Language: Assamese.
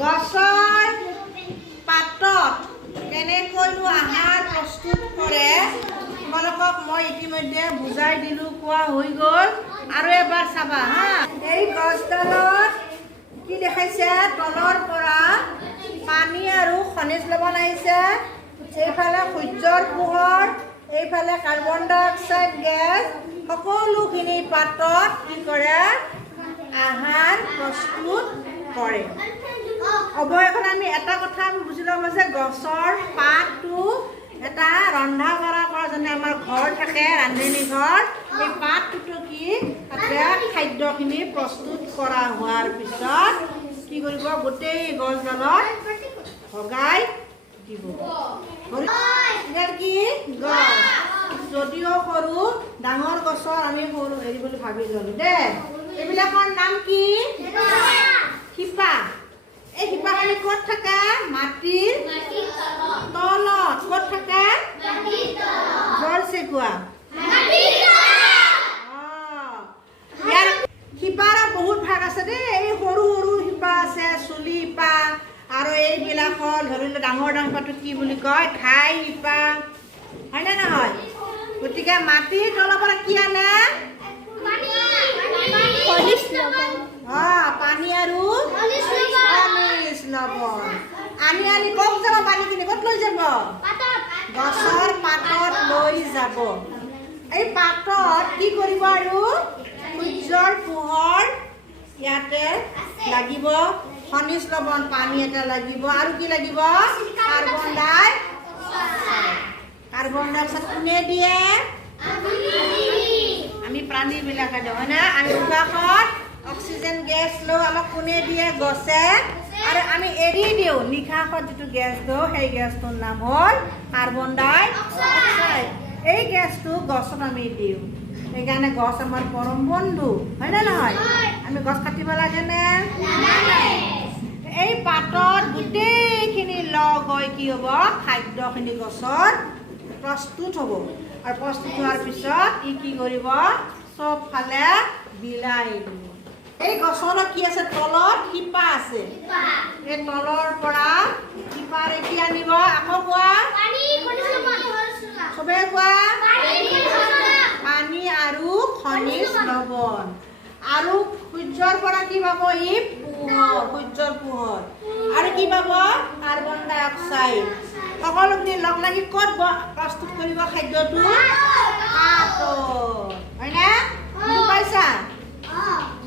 গছৰ পাতত কেনেকৈনো আহাৰ প্ৰস্তুত কৰে তোমালোকক মই ইতিমধ্যে বুজাই দিলোঁ, কোৱা হৈ গ'ল। আৰু এবাৰ চাবা হা। এই গছডালত কি দেখাইছে? তলৰ পৰা পানী আৰু খনিজ লৱণ আহিছে। এইফালে সূৰ্যৰ পোহৰ, এইফালে কাৰ্বন ডাই অক্সাইড গেছ, সকলোখিনি পাতত কি কৰে? আহাৰ প্ৰস্তুত কৰে। অৱশেষত আমি এটা কথা বুজি ল'ব যে গছৰ পাতটো এটা ৰন্ধা বঢ়া কৰা, যেনে আমাৰ ঘৰ থাকে ৰান্ধনি ঘৰ, এই পাতটোতো কি তাতে খাদ্যখিনি প্ৰস্তুত কৰা হোৱাৰ পিছত কি কৰিব? গোটেই গছডালত ভগাই দিব। কি গছ যদিও সৰু, ডাঙৰ গছৰ আমি সৰু হেৰি বুলি ভাবি ল'লো দেই। এইবিলাকৰ নাম কি? শিপা। এই শিপাখিনি ক'ত থাকে? মাটিৰ তলত। ক'ত থাকে? জলছে কোৱা। ইয়াৰ শিপাৰ বহুত ভাগ আছে দেই। এই সৰু সৰু শিপা আছে, চুলি শিপা, আৰু এইবিলাকৰ ধৰি লওক ডাঙৰ ডাঙৰ শিপাটো কি বুলি কয়? ঘাই শিপা, হয়নে নহয়? গতিকে মাটিৰ তলৰ পৰা কি আনে? পানী আৰু খনিজ লৱণ আনি আনি ক'ত যাব? পানীখিনি ক'ত লৈ যাব? গছৰ পাতত লৈ যাব। এই পাতত কি কৰিব? আৰু সূৰ্যৰ পোহৰ ইয়াতে লাগিব, খনিজ লৱণ পানী এটা লাগিব, আৰু কি লাগিব? কাৰ্বন ডাই অক্সাইড কোনে দিয়ে? আমি প্ৰাণীবিলাকে দিওঁ, হয় না? আমি উশাহত অক্সিজেন গেছ লওঁ, আমাক কোনে দিয়ে? গছে। আৰু আমি এৰি দিওঁ নিশাহত যিটো গেছ দিওঁ, সেই গেছটোৰ নাম হ'ল কাৰ্বন ডাই অক্সাইড। এই গেছটো গছত আমি দিওঁ। সেইকাৰণে গছ আমাৰ পৰম বন্ধু, হয় নে নহয়? আমি গছ কাটিব লাগেনে? এই পাতত গোটেইখিনি লগ হৈ কি হ'ব? খাদ্যখিনি গছৰ প্ৰস্তুত হ'ব। আৰু প্ৰস্তুত হোৱাৰ পিছত ই কি কৰিব? চব ফালে বিলাই দিব। এই গছৰ কি আছে? তলত শিপা আছে। এই তলৰ পৰা শিপাৰে কি আনিব? আকৌ কোৱা, চবে কোৱা, পানী আৰু খনিজ লৱণ। আৰু সূৰ্যৰ পৰা কি পাব? ই পোহৰ, সূৰ্যৰ পোহৰ। আৰু কি পাব? কাৰ্বন ডাই অক্সাইড। সকলোখিনি লগ লাগি ক'ত প্ৰস্তুত কৰিব খাদ্যটো? পাতত, হয়নে? বুজি পাইছা?